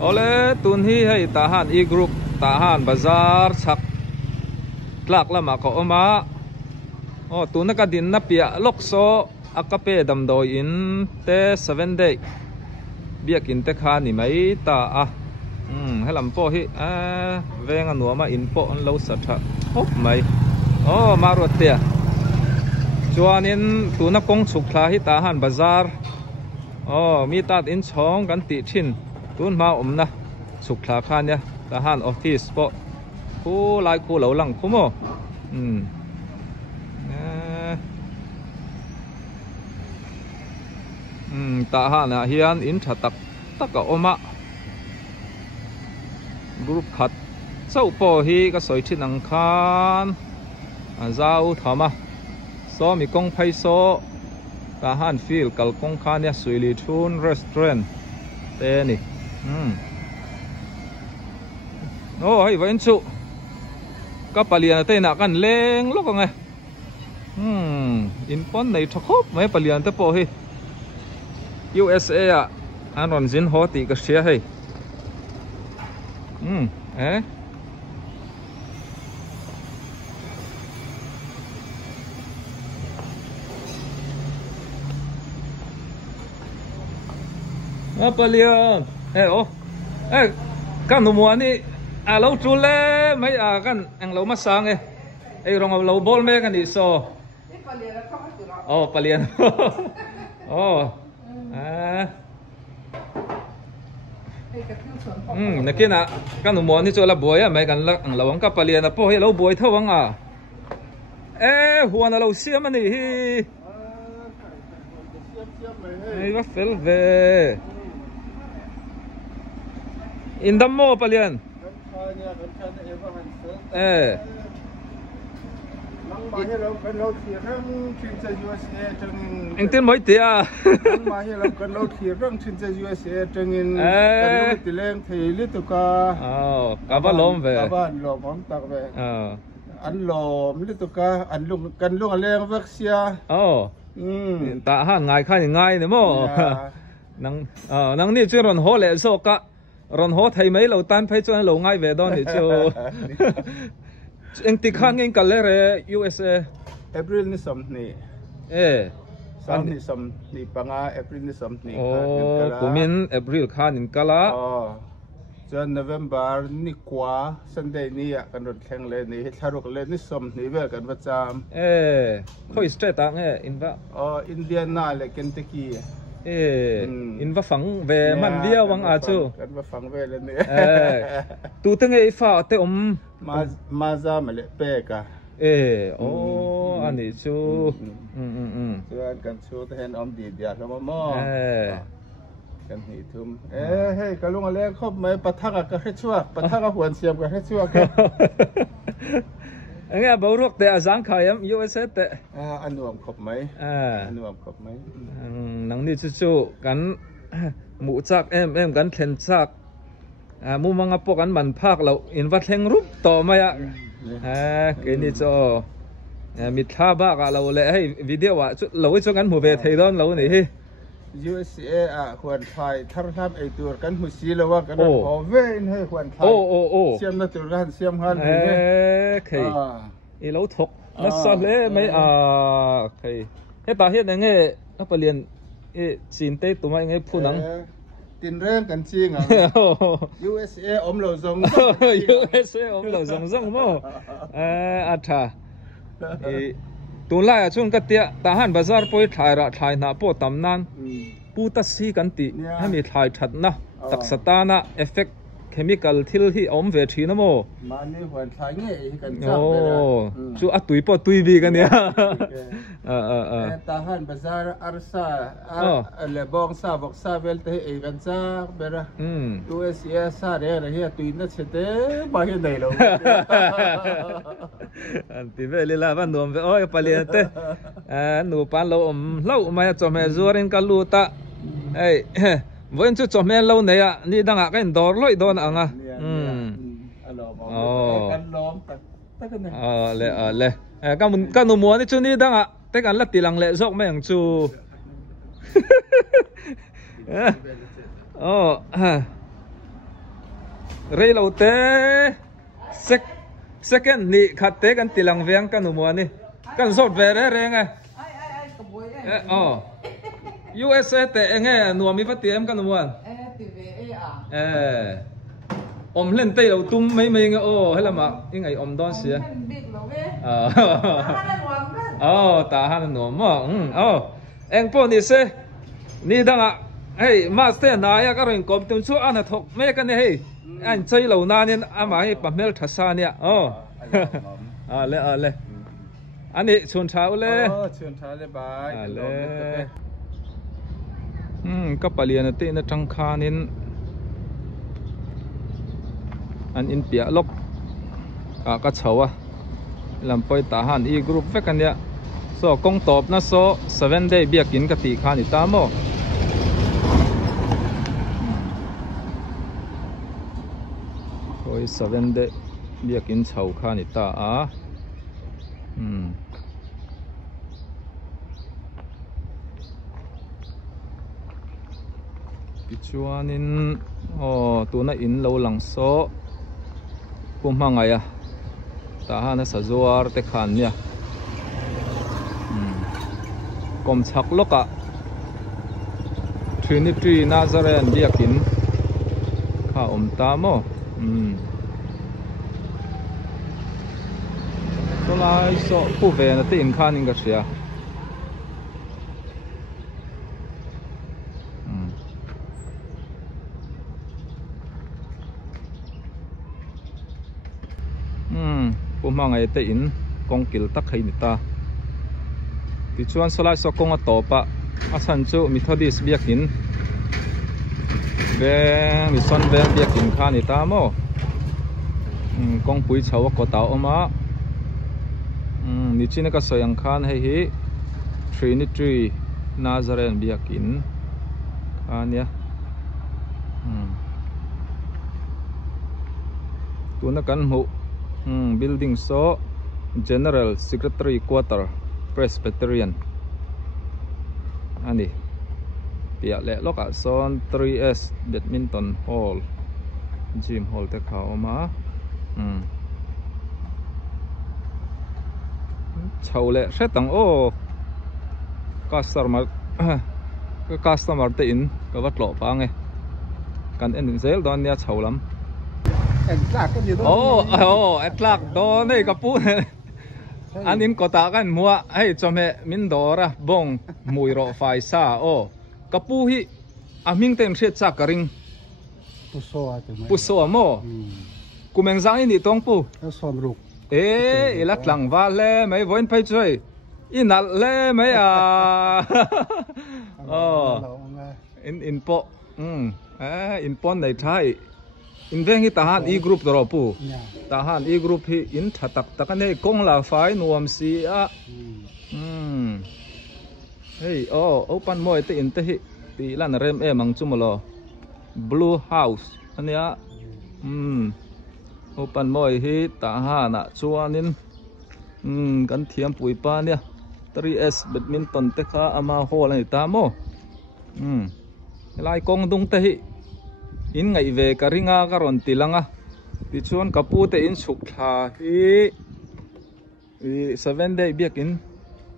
ole tun hi hei tahan e group tahan bazar chak tlak lama ko oma o tuna ka din na pia lokso akape damdoi in te 7 day biakin te kha ni mai ta a helam po hi venga nuama in po on lo satha hop mai o maro tia chuanin tuna kong chuk thla hi tahan bazar mi tat in chong kan ti thin tun ma na chuk thla khan ya tahan office po ku lai ku lo lang khumo tahan a hian in thatak taka oma group khat chau po hi ka soi thin ang khan zau thama so mi kong phai so tahan feel kal kong khan ya suili thun restaurant te ni hei vain chu ka palian te na kan leng lo ka ngai in pon nei thakop mai palian te po hi USA à an ron zin ho ti ka share hei palian kan nu mua ni lâu chu le mấy kan ang lâu mắt sáng rong lâu bol me kan ni so palian nãy kia nè kan nu mua ni cho la boy mấy kan la ang lâu ang ka palian po hi lâu boy thawang huan lâu xiêm ani hi va fel ve in dam mo palian anh tin mấy tia mà hiện là cần lâu thì răng trên USA trên in cần lâu thì lên thì lít tụ ca cá ba lôm về cá ba lôm ông tạc về ăn lôm lít tụ ca ăn lung cần lung ăn lên vắc xia ta ha ngay khai ngay nữa mo nang ni chưa ron ho lệ so cả ron ho thấy mấy lâu tan phải cho lâu ngay về đó thì chưa anh ti khang anh cả lệ USA April ni som ni sam ni som ni panga April ni som ni kumin April khan in kala cho November ni qua Sunday ni kan ron kheng le ni tharuk le ni som ni ve kan wacham khoi straight ang in va Indiana le Kentucky in va phang về man dia wang a chu kan va phang ve le ni tu te ngai fa te ma za ma le pe ka anh ấy chú cho anh cần chú thế ông đi đi rồi mà cần hỉ thum hey cái lúc này không mấy bắt thắc cái chua bắt thắc cái huấn xiêm cái chua cái anh ấy bảo ruột để giang khai em USA để anh nuông khop mấy anh nuông khop mấy nắng đi chúกันmũ chắc emกันkhen chắc mu mga poกันมันภาคเราอินวัดแห่งรูปต่อมาcái này cho mít tha ba cả lâu lệ hay video à lâu cho ngắn một về thầy đó lâu này USA hoàn thành thar tham ấy tuổi cắn một xí lâu cái đó về hay hoàn thành xem nó tuổi gan xem hơn cái lâu thuộc nó sao lẽ mấy cái cái ta hiện nay nghe nó phải liền xin tết tụi mày nghe phụ nắng tin reng kan ching USA lâu zong USA lâu zong zong mo tha tu lai chung ka tia tahan bazar poi thai na po tam nan puta si kan ti hemi thai that na tak satana effect chemical thil hi về thina mo mani hoàn thai nge kan chak bera chu atui po tui bi kan ya tahan bazar arsa le bong sa bok sa vel te kan chak bera USA sa re hi tui na chete ba hi nei lo anti ve le la van dom ve oi paliate nu pan lo lo mai cho me zurin ka lu ta ei vẫn chưa chọn men lâu này đi đang cái đỏ lội đỏ nè lệ các nụ múa đi chú đi đang tất cả là tỷ lăng lệ dọc mấy thằng chú rei lo te second ni khat te kan tilang veng kan umwa ni kan zot ve re re nge USA te nge nuami patiem kan umwan om lên tây đầu tum mấy mấy ngờ hay là mà cái ngày om đón xía ta han nó mà em po ni se ni đang à hey master na ya cái rồi công tum chu anh thọc mấy cái này hey anh chơi lâu na nên ama hey pamel thasa nè lệ anh ấy chuồn tháo lệ chuồn tháo lệ bài lệ các bà liền tên nó trăng kha nên anh in pia lok ka chawa lam poi ta han e group ve kan ya so kong top na so 7 day biakin ka ti kha ni ta mo poi 7 day biakin chau kha ni ta pichuanin tu na in lo lang so kumha ngai ta ha na sazuar te khan nia kom chak loka Trinity Nazarene biakin kha ta mo so lai so pu ve na te in khan in ka sia kumha ngai te in kongkil tak hai ni ta ti chuan solai so konga topa asan chu Methodist biakin ve mi son ve biakin kha ni ta mo kong pui chawa ko ta oma ni china ka soyang khan hei hi Trinity Nazarene biakin ania tuna kan mu building so General Secretary Quarter Presbyterian ani pia le loka son 3S Badminton Hall Gym Hall te kha oma chau le setang customer te in ka wat lo pa nge kan en zel don nia chau lam atlak do nei ka pu anin ko ta kan mua hey chome min dora bong mui ro fai sa ka pu hi aming tem se cha karing puso mo kumeng zang ni tong pu som ruk ilat lang va le mai voin pai choi inal le mai in po in pon nei thai in veng hi tahan e group doro pu tahan e group hi in thatak takane kong la fai nuam si hey open moi te in te hi ti lan rem mang chumalo Blue House ania open moi hi tahana chuanin kan thiam pui pa nia 3S Badminton te kha ama hol ani ta mo lai kong dung te hi in ngai ve ka ringa ka ron tilanga ti chuan kapu te in chuk tha hi 7 day biakin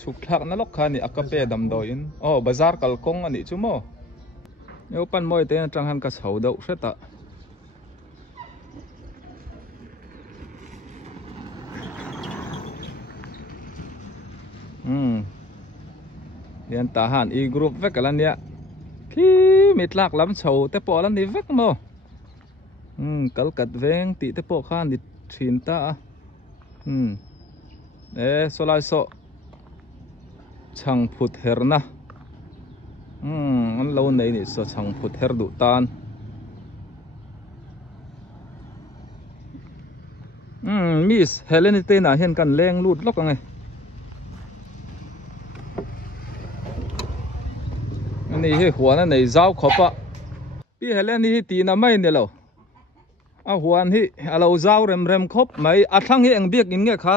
chuk thak na lok khani akape dam do in bazar kalkong ani chumo open moi te tang han ka chho do seta lian tahan e group ve kalania khi mitlak lam chho te po lan ni vek mo kalkat veng ti te po khan ni thin ta solai so chang phut herna an lo nei ni so chang phut her du tan Miss Helen te na hen kan leng lut lok angaiนี่เหัวนั่นในเจ้าขบพี่เฮเลนนี่ตีน่ะไม่เนี่ยเราหัวนี่เราเจ้าเร็มคบไม่อัดทั้งที่เองเบียกอินเงี้ยค่ะ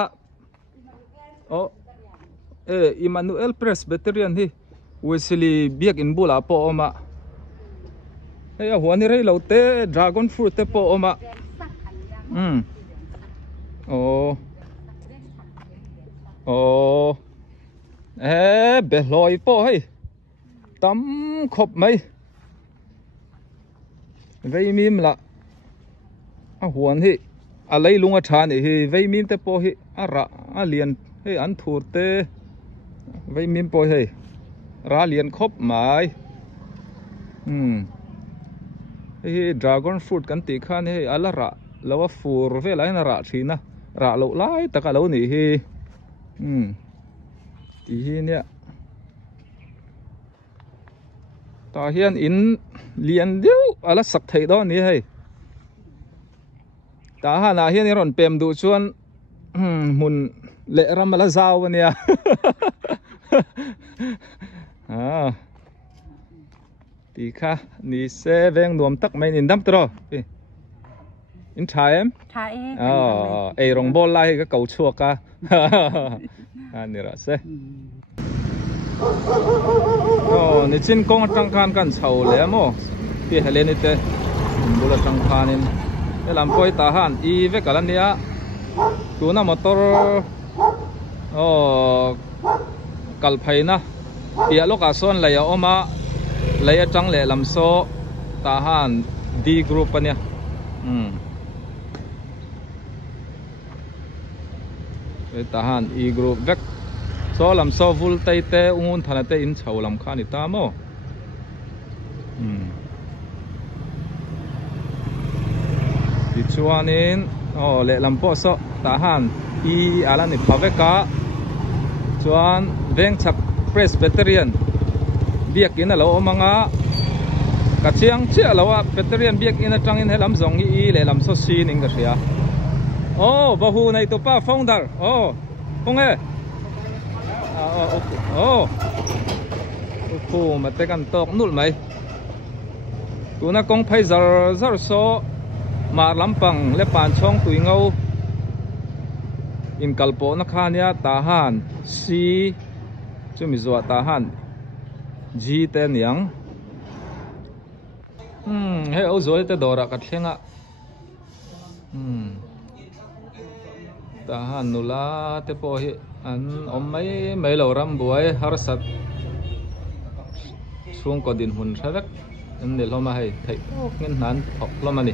อิมานูเอลเพรสเบเตเรียนที่เวสลีเบียกอินบุลาปอมา hey huan ni rei lo te dragon fruit te po oma be loi po hey tam khop mai vei mim la a huan hi a lei lunga tha ni hi vei mim te po hi a ra a lian hey an thur te vei mim po hey ra lian khop mai hey dragon fruit kan ti khan hey ala ra lawa fur ve lai na ra thina ra lo lai taka lo ni hi ti hi nia ta hian in lian deu ala sak thei do ni hei ta ha na hian ron pem du chuan mun le ram ala zaw ania ti kha ni se veng nuam tak mai in dam tro in time ai rong bol lai ka kau chuak ka ani ra se ni chin kong tang khan kan chho le mo pi heleni te bula tang khanin elam poi ta han I ve kalania tuna motor kal phaina pia loka son la ya oma la ya tang le lam so ta han D group ania ta han E group vek so lam so vul tai te ungun thana te in chho lam khani ta mo ti chuanin le lam po so ta han I ala ni phaveka chuan veng chak Presbyterian biak in alo manga ka chiang che lawa Presbyterian biak in atang in helam zong I le lam so si ning ka ria bahu nei to pa founder kong e mate kan tok nul mai tuna kong phai zar so mar lampang le pan chong tui ngau in kalpo na khania ta han si chumi zo ta han ji te niang he o zo te dora ka thlenga ta han nula te po hi an om mai lo ram buai har sat sung ko din hun thavek an ne loma hai thai ngin nan thok loma ni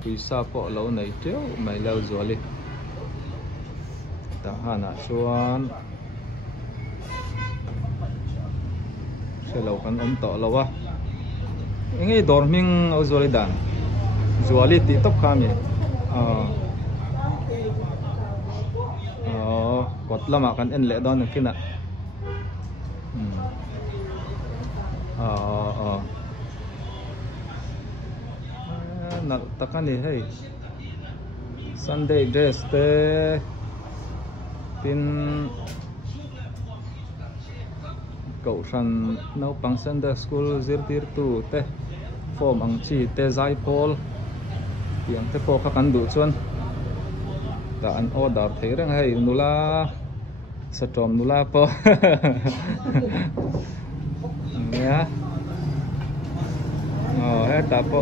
pisa po lo nei teu mai lo zoli ta hana chuan se lo kan om to lawa ngai dorming o zoli dan zoli ti top khami kot lama kan en le don kina na takani hey Sunday dress te tin cậu san nấu bằng Sunday school zirtir tu te form ang chi te zai pol yang te po ka kan du chuan ta an order thei rang hey nula satrom nula po ya he ta po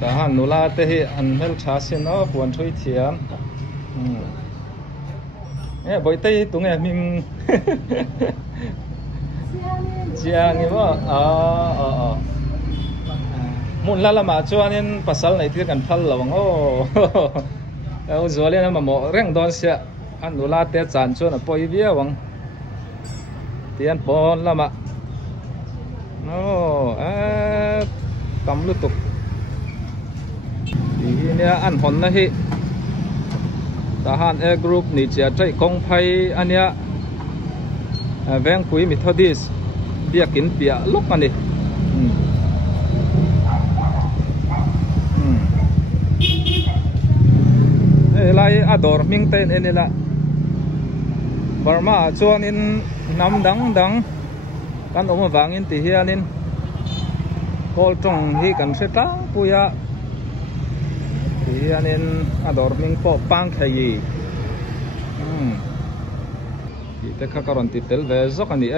ta han nula te hi an hel cha sin puan thui thiam boi tei tu nge mim chiang ni mo mun la ma chuanin pasal nei tir kan phal lawang zoli na ma mo reng don sia an nula te chan chuan a poi bia wang tian pon lama kam lu tuk ini an hon na hi ta han a group ni chia trai kong phai ania veng pui Methodist biakin pia lok ani lai ador ming ten enela Burma chuan in nam dang kan om wangin ti hianin kol tong hi kan seta puya ti hianin ador ming po pang khai te kha karon ti tel ve zok ani